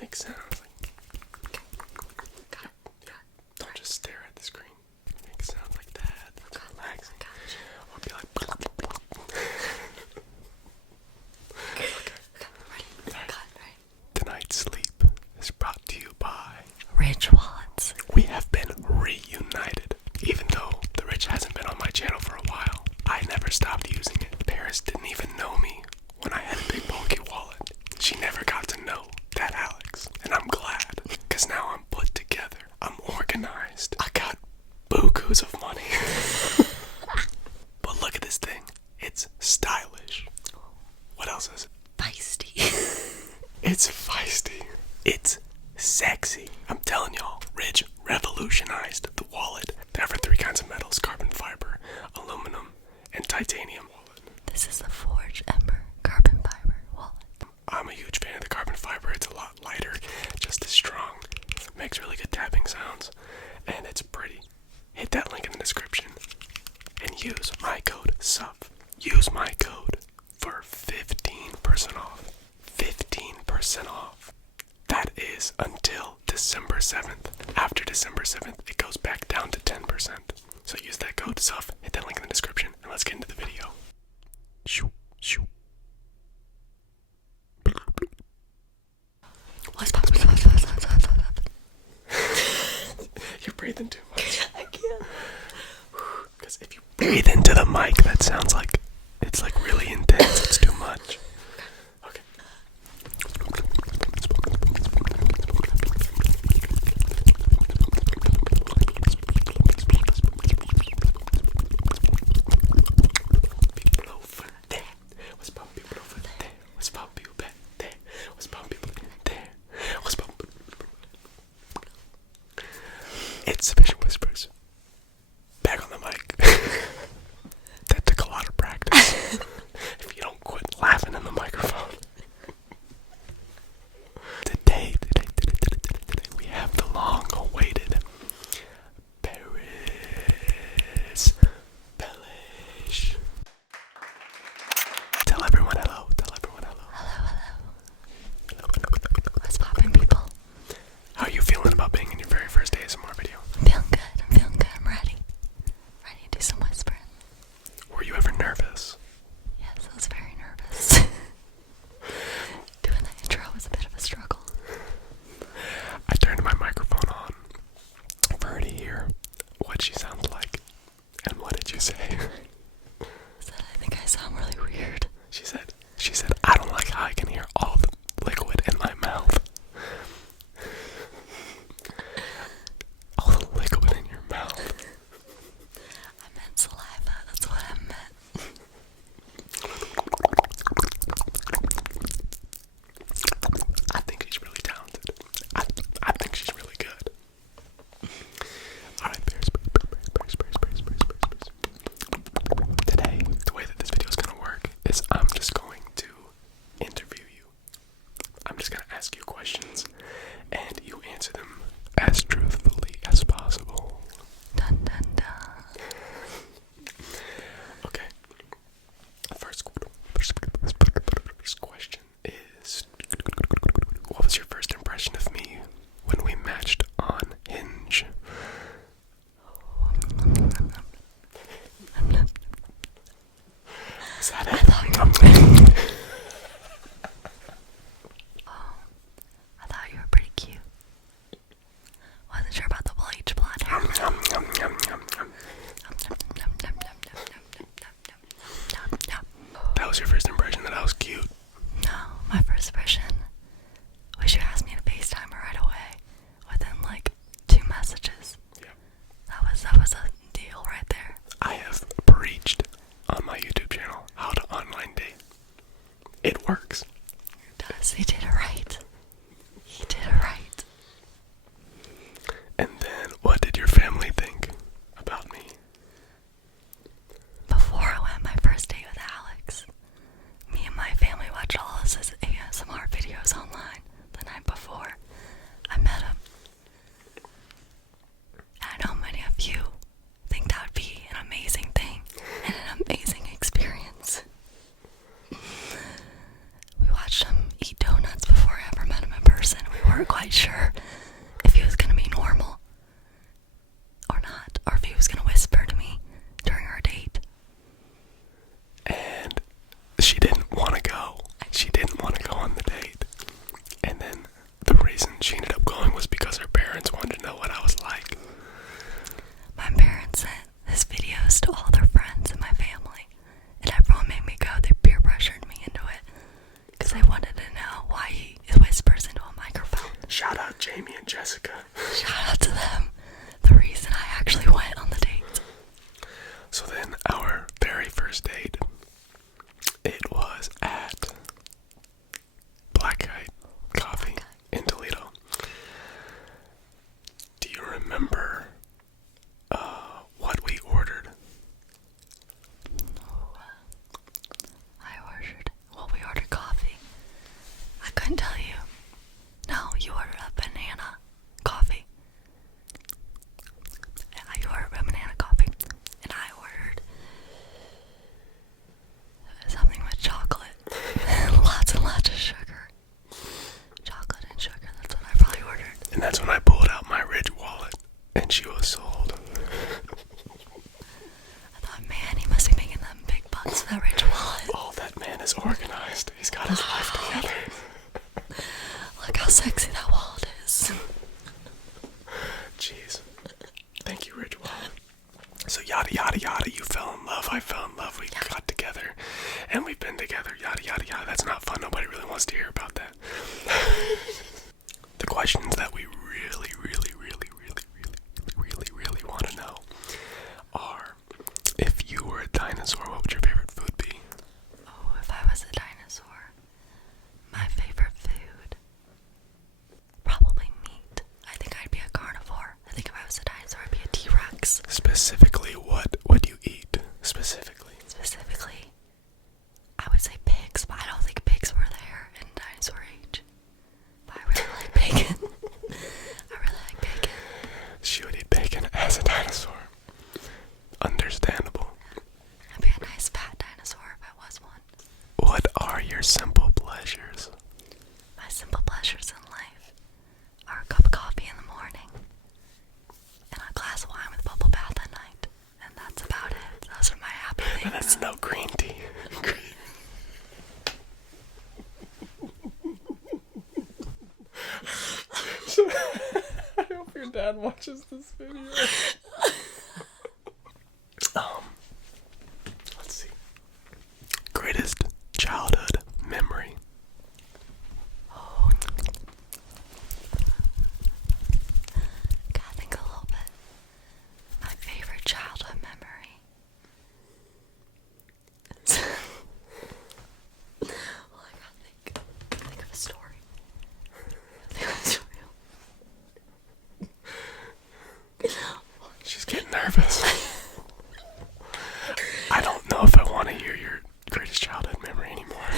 Make sounds like. Don't just stare at the screen. Make sounds like that. That's relaxing. Or be like. Ready. Tonight's sleep is brought to you by Rich Wallets. We have been reunited. Even though the Rich hasn't been on my channel for a while, I never stopped using it. Paris didn't even know me when I had a big bulky wallet. She never got to know that Alex. And I'm glad, because now I'm put together. I'm organized. I got bukus of money. But look at this thing. It's stylish. What else is it? Feisty. It's feisty. It's sexy. I'm telling y'all, Ridge revolutionized the wallet. There are 3 kinds of metals: carbon fiber, aluminum, and titanium. This is the Forge Ember carbon fiber wallet. I'm a huge fan of the carbon fiber. It's a lot lighter, just as strong. Makes really good tapping sounds, and it's pretty. Hit that link in the description and use my code SUF. Use my code for 15% off. 15% off. That is until December 7th. After December 7th, it goes back down to 10%. So use that code SUF, hit that link in the description, and let's get into the video. Shoo, shoo. You're breathing too much. I can't. Because if you breathe into the mic, that sounds like it's like really intense. It's too much. Okay. People over there. What's poppin' people over there? What's poppin' people back there? What's poppin' people in there? What's poppin'? It's Sufficient Whispers. Back on the mic. That took a lot of practice. If you don't quit laughing in the microphone. Today, we have the long-awaited Paris Bellish. Tell everyone hello. Tell everyone hello. Hello. What's poppin', people? How are you feeling about being in your very first ASMR video? I'm feeling good. I'm ready. Ready to do some whispering. Were you ever nervous? Yes, I was very nervous. Doing the intro was a bit of a struggle. I turned my microphone on for her to hear what she sounds like. And what did you say? So I think I sound really weird. She said, I don't like how I can hear all the liquid in my mouth. All the liquid in your mouth. I meant saliva. That's what I meant. I think she's really talented. I think she's really good. Alright, Bears. Today, the way that this video is going to work is I'm just going to interview you. I'm just going to ask you questions, and you answer them as truthfully as possible. Dun dun dun. Okay. First question is, what was your first impression of me when we matched on Hinge? Is that it? I thought you were pretty cute. Wasn't sure about the bleach blonde hair. That was your first impression that I was cute? No, my first impression was you asked me to FaceTime her right away within like 2 messages. Yeah. That was a deal right there. I have preached on my YouTube channel how to online date. It works. It does. He did it right. He did it right. And then, what did your family think about me? Before I went my first date with Alex, me and my family watched all of his ASMR videos online the night before I met him. And I know many of you think that would be an amazing thing and an amazing experience. We she didn't want to go. She didn't want to go on the date. And then the reason she ended up going was because her parents wanted to know what I was like. My parents sent this videos to all their friends and my family, and everyone made me go. They peer pressured me into it because they wanted to know why he whispers into a microphone. Shout out Jamie and Jessica. Shout out to them. The reason I actually went on the date. So then our very first date, it was at Black Kite Coffee in Toledo. Do you remember what we ordered? We ordered coffee. I couldn't tell you. No, you ordered a banana coffee. Yeah, you ordered a banana coffee. And I ordered something with chocolate. Lots and lots of sugar. Chocolate and sugar, that's what I probably ordered. And that's when I pulled out my Ridge wallet, and she was sold. I thought, man, he must be making them big bucks with that Ridge wallet. Oh, that man is organized. He's got his life together. Look how sexy that wallet is. Jeez. Thank you, Ridge wallet. So yada yada yada, you fell in love, I fell in love, we got together, and we've been together, yada yada yada. That's not fun, nobody really wants to hear about that. The questions that we really want to know are, if you were a dinosaur, what would your favorite food be? Oh, if I was a dinosaur, my favorite food, probably meat. I think I'd be a carnivore. I think if I was a dinosaur, I'd be a T-Rex. Specifically, what do you eat? Specifically, I would say pigs, but I don't think pigs were there in dinosaur age. But I really like bacon. She would eat bacon as a dinosaur. Understandable. I'd be a nice fat dinosaur if I was one. What are your simple pleasures? My simple pleasures in life are a cup of coffee in the morning and a glass of wine with bubble bath at night. And that's about it. Those are my happy things. And that's no green tea. I hope your dad watches this video. Let's see. Greatest childhood memory. Oh. Gotta think a little bit. My favorite childhood memory. Well, I gotta think of a story. She's getting nervous. I don't know if I want to hear your greatest childhood memory anymore.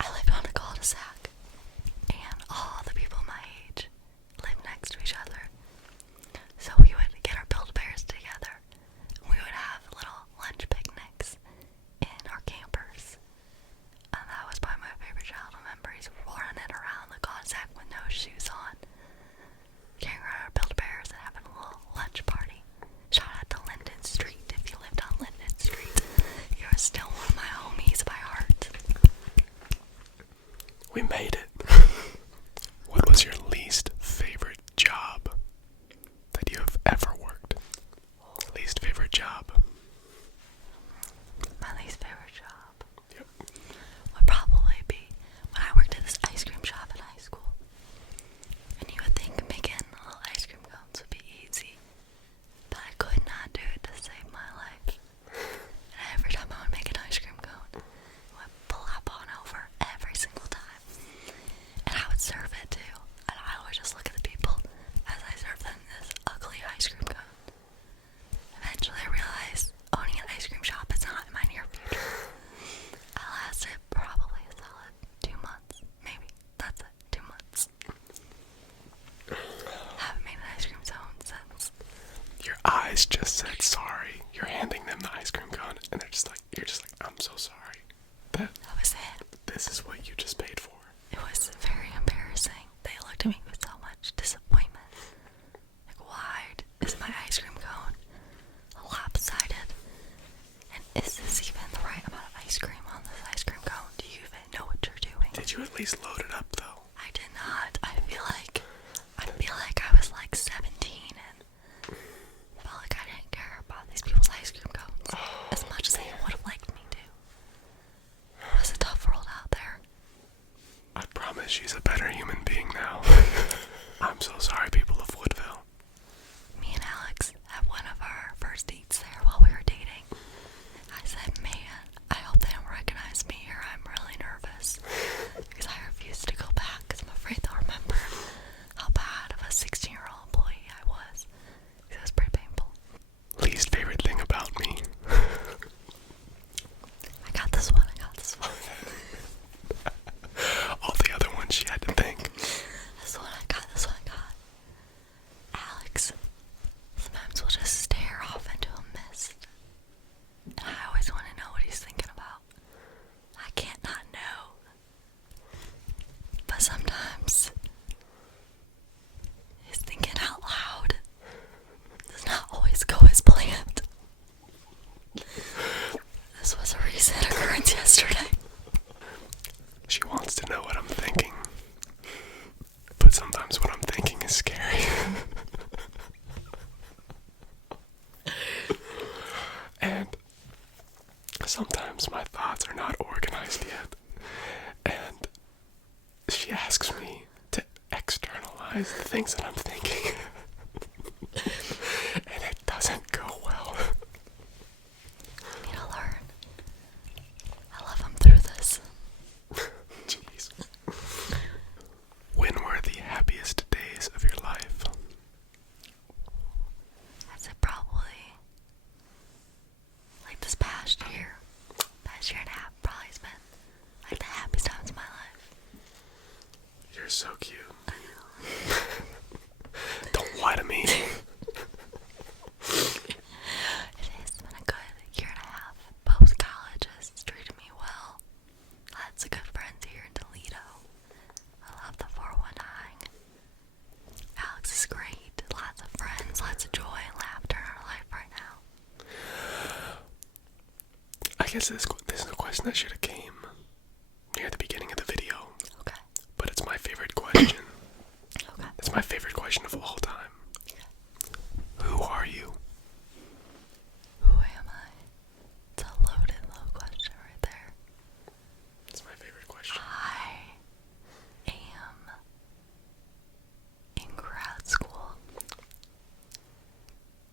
I lived on a cul-de-sac, and all the people my age lived next to each other. So we would get our Build-A-Bears together, and we would have little lunch picnics in our campers. And that was probably my favorite childhood memories, running around the cul-de-sac with no shoes on, carrying around our Build-A-Bears and having a little lunch party. Shout out to Linden Street if you lived on Linden Street. You're still one of my homies by heart. We made it. What was your least favorite job that you have ever worked? Least favorite job. My least favorite job Yep. would probably be when I worked at this ice cream shop in high school. And you would think making little ice cream cones would be easy, but I could not do it to save my life. And every time I would make an ice cream cone, it would plop on over every single time. And I would serve it too. And I would just look at the people as I served them this ugly ice cream cone. Eventually I realized owning an ice cream shop is not in my near future. I lasted probably a solid 2 months. Maybe. That's it. 2 months. Haven't made an ice cream cone since. Your eyes just said sorry. You're handing them the ice cream cone, and you're just like, I'm so sorry. That was it. This is what you just paid for. It was very embarrassing. They looked at me with so much disappointment. Like, why is my ice cream cone lopsided? And is this even the right least load it up though. I did not. I feel like I was like 17 and felt like I didn't care about these people's ice cream cones as much as they would have liked me to. It was a tough world out there. I promise she's a better human being now. I'm so sorry, people of Woodville. Me and Alex had one of our first dates there while we were dating. I said, man, I hope they don't recognize me here. I'm really nervous. Because I refuse to go back because I'm afraid they'll remember how bad of a 16-year-old employee I was. It was pretty painful. Least favorite thing about me. I got this one. All the other ones she had to think. This one I got. Alex sometimes will just stare off into a mist. And I always want to know what he's thinking about. I can't not know. But sometimes his thinking out loud does not always go as planned. This was a recent occurrence yesterday. She wants to know what I'm thinking. But sometimes what I'm thinking is scary. And sometimes my thoughts are not organized yet. And she asks me to externalize the things that I'm thinking. And it doesn't go well. I need to learn. I love him through this. Jeez. When were the happiest days of your life? I'd say probably like this past year and a half probably has been like the happiest times of my life. You're so cute. Don't lie to me. It has been a good year and a half. Post college has treated me well. Lots of good friends here in Toledo. I love the 419. Alex is great. Lots of friends, lots of joy and laughter in our life right now. I guess this is a question that should have came near the beginning of the video. Okay. But it's my favorite question. Okay. It's my favorite question of all time. Who are you? Who am I? It's a loaded little question right there. It's my favorite question. I am in grad school.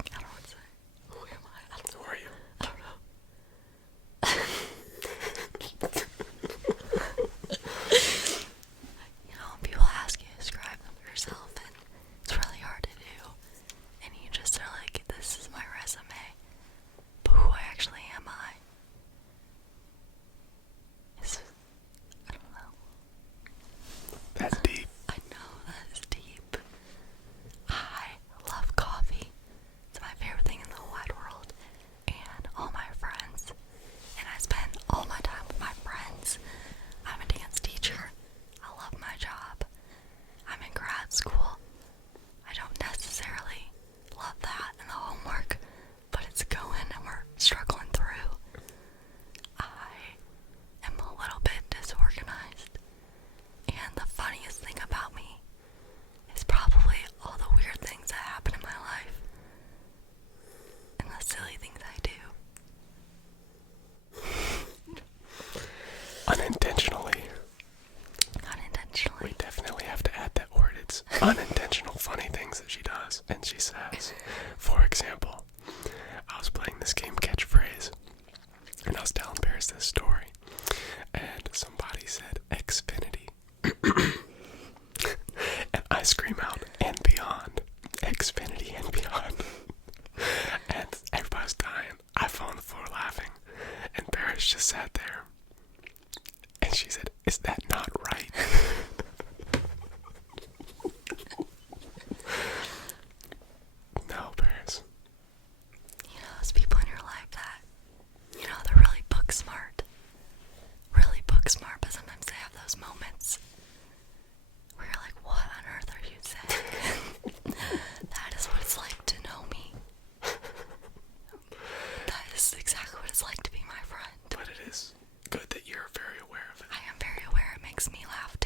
I don't know what to say. Who am I? Who are you? I don't know. You know, people ask you to describe them for yourself, and it's really hard to do. And you just are like, this is my resume. But who actually am I? I don't know. That's deep. I know, that is deep. I love coffee. It's my favorite thing in the whole wide world. And all my friends. And I spend all my time with my friends. I'm a dance teacher. I love my job. I'm in grad school. I don't necessarily love that and the homework, but it's going and we're struggling through. I am a little bit disorganized. And the funniest thing about me is probably all the weird things that happen in my life. And the silly things I do. Unintentionally. Unintentionally. We definitely have to add that word. It's unintentional funny things that she does. And she says, for example, I was playing this game Catchphrase, and I was telling Paris this story, and somebody said Xfinity. And I scream out, and beyond. Xfinity and beyond. And everybody's dying. I fell on the floor laughing, and Paris just sat there. And she said, is that not right? No, Paris. You know, those people in your life that, you know, they're really book smart. Really book smart, but sometimes they have those moments where you're like, what on earth are you saying? That is what it's like to know me. That is exactly what it's like to be my friend. But it is good that you're very aware of it. I am very aware. It makes me laugh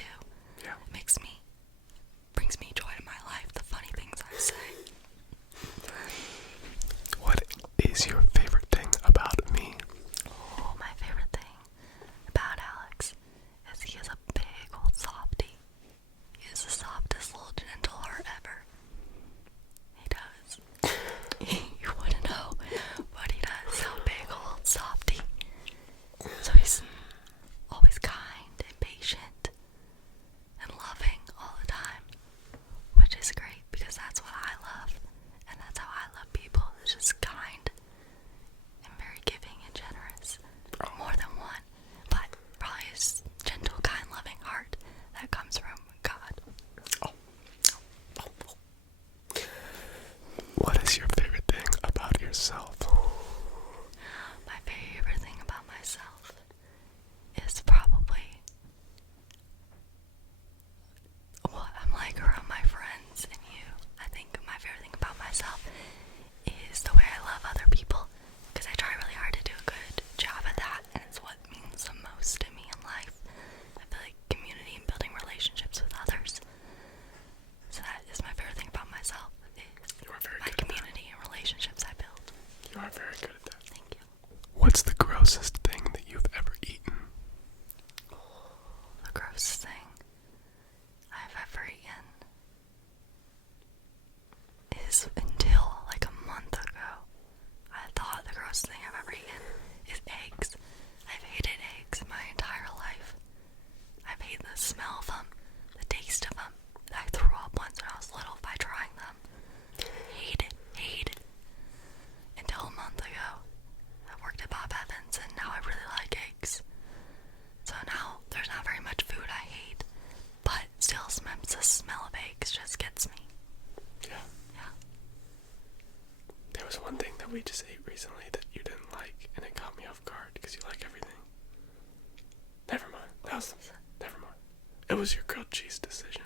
was your grilled cheese decision?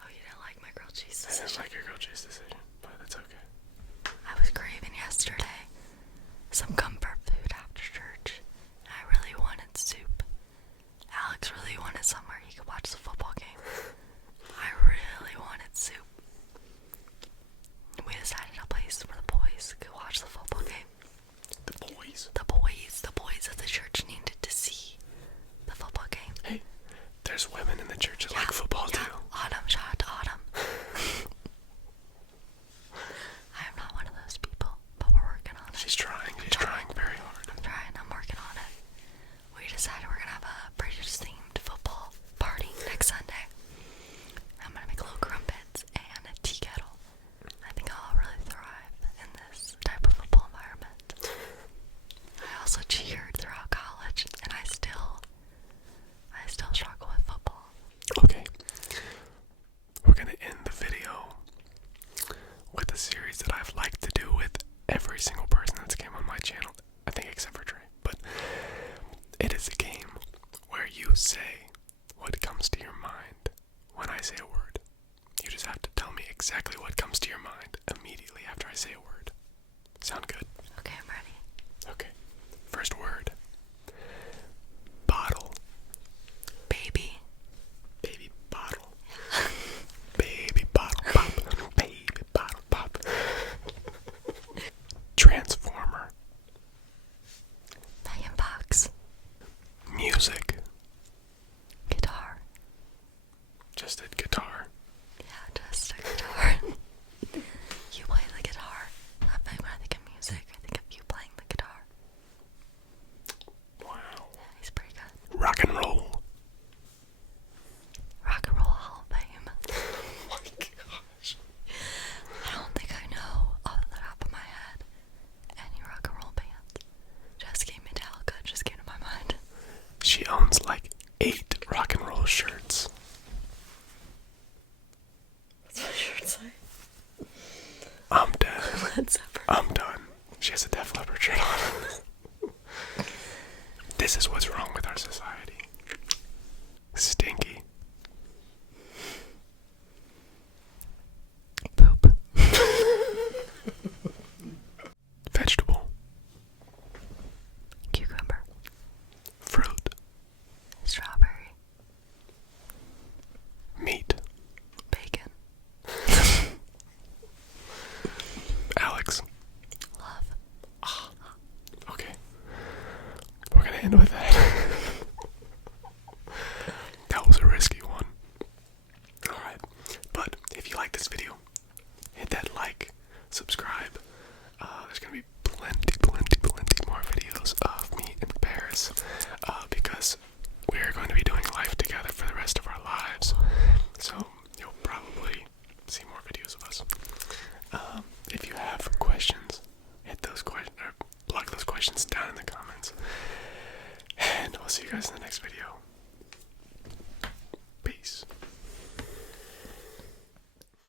Oh, you didn't like my grilled cheese I decision? didn't like your grilled cheese decision, but that's okay. I was craving yesterday some comfort food after church. I really wanted soup. Alex really wanted somewhere he could watch the football game. I really wanted soup. We decided a place where the boys could watch the football game. The boys? The boys of the church needed to see the football game. Hey, there's women in the church that like football too. Autumn, shout out to Autumn. I am not one of those people, but we're working on it. She's trying very hard. I'm working on it. We decided we're gonna have a British themed football party next Sunday. I'm gonna make little crumpets and a tea kettle. I think I'll really thrive in this type of football environment. I also cheered throughout college, and I still struggle with football. Okay. We're gonna end the video with a series that I've liked to do with every single person that's came on my channel. I think except for Trey. But it is a game where you say what comes to your mind when I say a word. You just have to tell me exactly what comes to your mind immediately after I say a word. Sound good? Okay, I'm ready. Okay. First word. Bottle. Baby. Baby bottle. Baby bottle pop. Baby bottle pop. Transformer. Megan Fox. Music. Guitar. Just a guitar. Yeah, just a guitar. You play the guitar. When I think of music, I think of you playing the guitar. Wow. Yeah, he's pretty good. Rock and roll. Rock and Roll Hall of Fame. Oh my gosh. I don't think I know off the top of my head any rock and roll bands. Just gave me Metallica, just came to my mind. She owns like 8 rock and roll shirts. What's my shirt say? I'm dead. Led Zeppelin. I'm done. She has a Def Leppard shirt on. This is what's wrong with our society. Stinky. Poop. Vegetable. Cucumber. Fruit. Strawberry. Meat. Bacon. Alex. Love. Okay. We're gonna end with that. That was a risky one. Alright. But if you like this video, hit that like, subscribe. There's gonna be plenty more videos of me in Paris. Because we are going to be doing life together for the rest of our lives. So you'll probably see more videos of us. If you have questions, hit those questions or plug those questions down in the comments. And we'll see you guys in the next video.